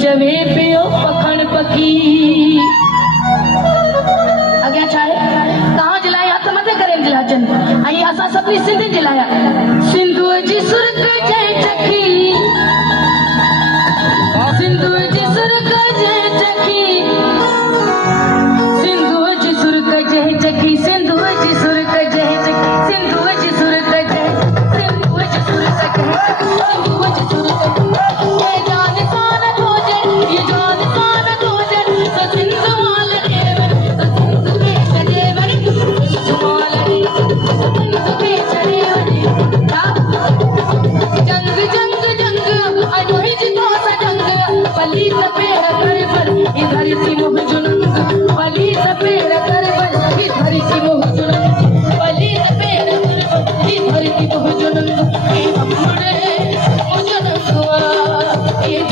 जवे पियो पखण पखी अॻियां छा आहे तव्हां जे लाइ हथ मथे करे दिलाचन ऐं असां सभिनी सिंधियुनि जे लाइ सिंधूअ जी सुर्ख जंहिं चखी सिंधूअ जी सुर्ख जंहिं चखी सिंधूअ जी सुर्ख जंहिं चखी सिंधूअ जी सुर्ख जंहिं चखी सिंधूअ जी सुर्ख जंहिं सिंधूअ जी सुर्ख जंहिं सिंधूअ जी सुर्ख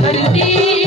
धरती